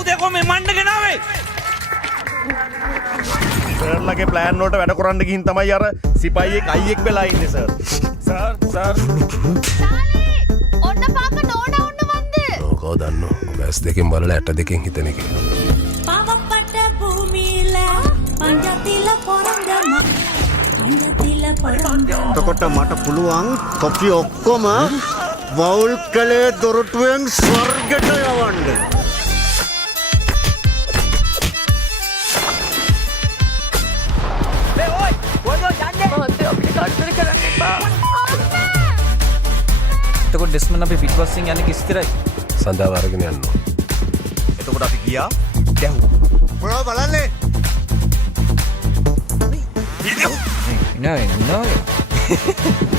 උදේ කොමේ මණ්ඩ ගෙනාවේ සර්ලගේ ප්ලෑන් වලට වැඩ කරන්න ගිහින් තමයි අර සිපයියෙක් අයියෙක් වෙලා ඉන්නේ සර් ඔන්න පාක නෝන ඔන්න වන්ද ඕකෝ දන්නෝ බැස් දෙකෙන් බලලා ඇට දෙකෙන් හිතන එක පාවපට භූමිල පංජතිල පොරංගම පංජතිල පොරංගම එතකොට මට පුළුවන් කොපි ඔක්කොම වවුල් කලේ දොරටුවෙන් ස්වර්ගයට යවන්න. එතකොට ඩෙස්මන් අපේ පිටපස්සෙන් යන්නේ කිස්තරයි සඳහා අරගෙන යනවා එතකොට අපි ගියා ගැහුවා මොනවද බලන්නේ? නෑ නෑ